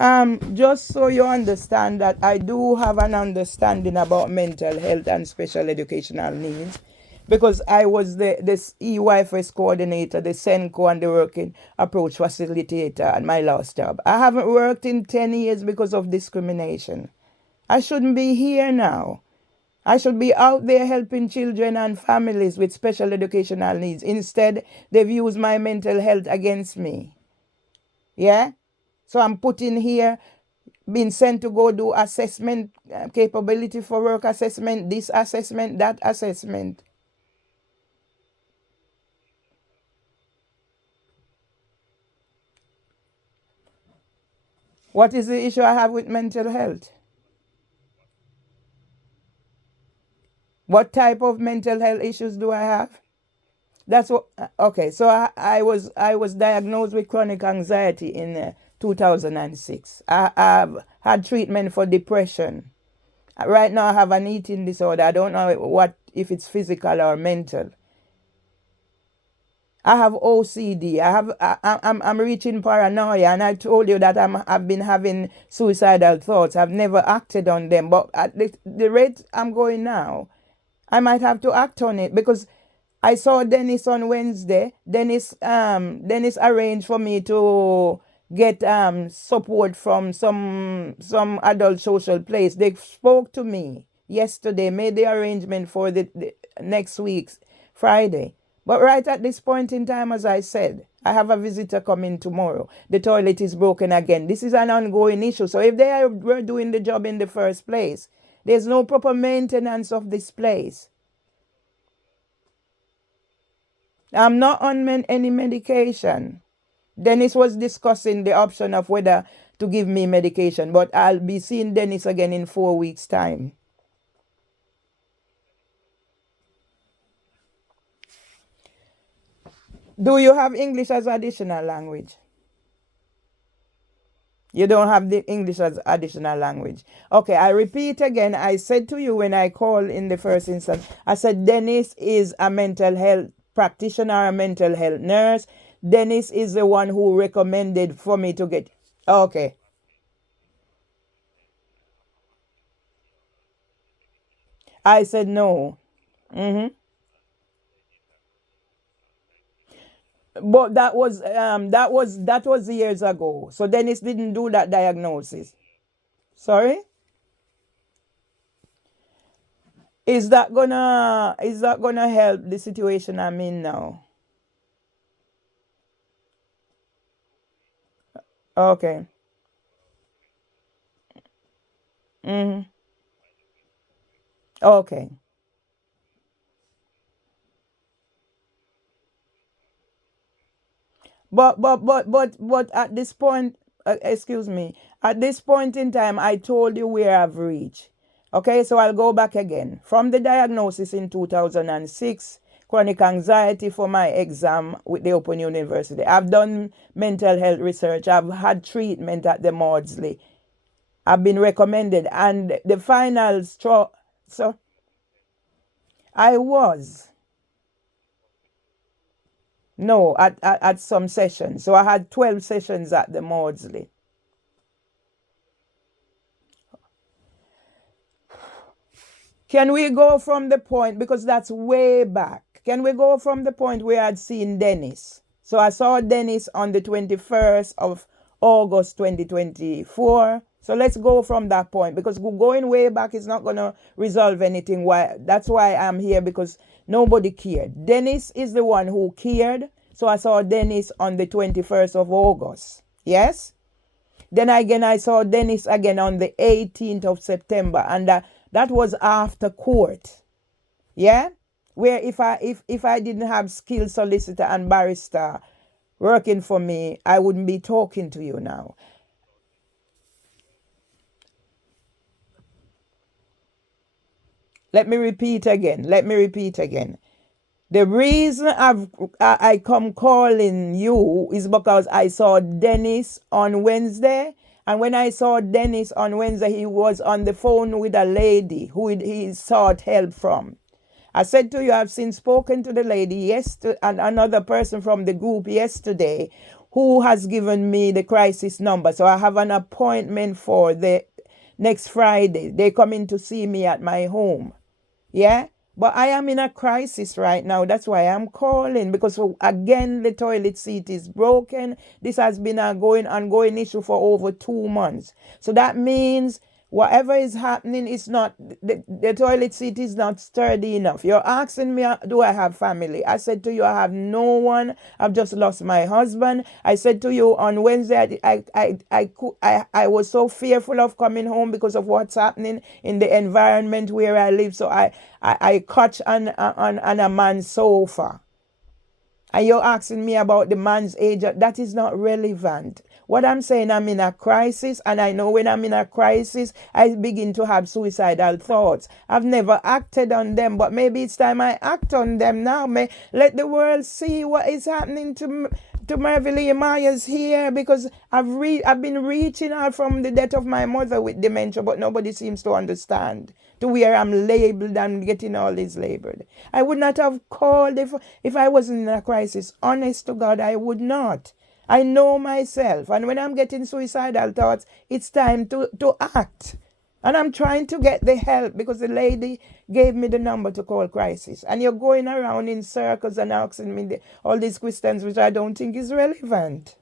Just so you understand that I do have an understanding about mental health and special educational needs because I was the this EYFS coordinator, the SENCO and the working approach facilitator at my last job. I haven't worked in 10 years because of discrimination. I shouldn't be here now. I should be out there helping children and families with special educational needs. Instead, they've used my mental health against me. Yeah? So I'm put in here, being sent to go do assessment, capability for work assessment, this assessment, that assessment. What is the issue I have with mental health? What type of mental health issues do I have? That's what. Okay, so I was diagnosed with chronic anxiety in 2006. I've had treatment for depression. Right now, I have an eating disorder. I don't know what if it's physical or mental. I have OCD. I'm reaching paranoia, and I told you that I've been having suicidal thoughts. I've never acted on them, but at the rate I'm going now, I might have to act on it because I saw Dennis on Wednesday. Dennis arranged for me to get support from some adult social place. They spoke to me yesterday, made the arrangement for the next week's Friday. But right at this point in time, as I said, I have a visitor coming tomorrow. The toilet is broken again. This is an ongoing issue. So if were doing the job in the first place, there's no proper maintenance of this place. I'm not on any medication. Dennis was discussing the option of whether to give me medication, but I'll be seeing Dennis again in 4 weeks' time. Do you have English as additional language? You don't have the English as additional language. Okay, I repeat again. I said to you when I called in the first instance, I said Dennis is a mental health practitioner, a mental health nurse. Dennis is the one who recommended for me to get. Okay. I said no. Mm-hmm. But that was years ago. So Dennis didn't do that diagnosis. Sorry? Is that gonna help the situation I'm in now? Okay. Mm-hmm. Okay. But at this point, excuse me, at this point in time, I told you where I've reached. Okay, so I'll go back again. From the diagnosis in 2006, chronic anxiety for my exam with the Open University. I've done mental health research. I've had treatment at the Maudsley. I've been recommended, and the final straw. So I was. No, at some sessions. So I had 12 sessions at the Maudsley. Can we go from the point, because that's way back, can we go from the point where I'd seen Dennis? So I saw Dennis on the 21st of August 2024. So let's go from that point, because going way back is not going to resolve anything. Why? That's why I'm here, because nobody cared. Dennis is the one who cared. So I saw Dennis on the 21st of August. Yes? Then again, I saw Dennis again on the 18th of September, and that was after court. Yeah, where if I didn't have skilled solicitor and barrister working for me, I wouldn't be talking to you now. Let me repeat again. Let me repeat again. The reason I come calling you is because I saw Dennis on Wednesday. And when I saw Dennis on Wednesday, he was on the phone with a lady who he sought help from. I said to you, I've since spoken to the lady yesterday and another person from the group yesterday who has given me the crisis number. So I have an appointment for the next Friday. They coming to see me at my home. Yeah? But I am in a crisis right now. That's why I'm calling. Because again, the toilet seat is broken. This has been a ongoing issue for over 2 months. So that means whatever is happening is not, the toilet seat is not sturdy enough. You're asking me, do I have family? I said to you, I have no one. I've just lost my husband. I said to you on Wednesday, I was so fearful of coming home because of what's happening in the environment where I live. So I couch on a man's sofa. And you're asking me about the man's age. That is not relevant. What I'm saying, I'm in a crisis, and I know when I'm in a crisis, I begin to have suicidal thoughts. I've never acted on them, but maybe it's time I act on them now. Let the world see what is happening to Merville Myers here, because I've been reaching out from the death of my mother with dementia, but nobody seems to understand. To where I'm labeled and getting all this labeled. I would not have called if I wasn't in a crisis. Honest to God, I would not. I know myself. And when I'm getting suicidal thoughts, it's time to act. And I'm trying to get the help because the lady gave me the number to call crisis. And you're going around in circles and asking me all these questions which I don't think is relevant.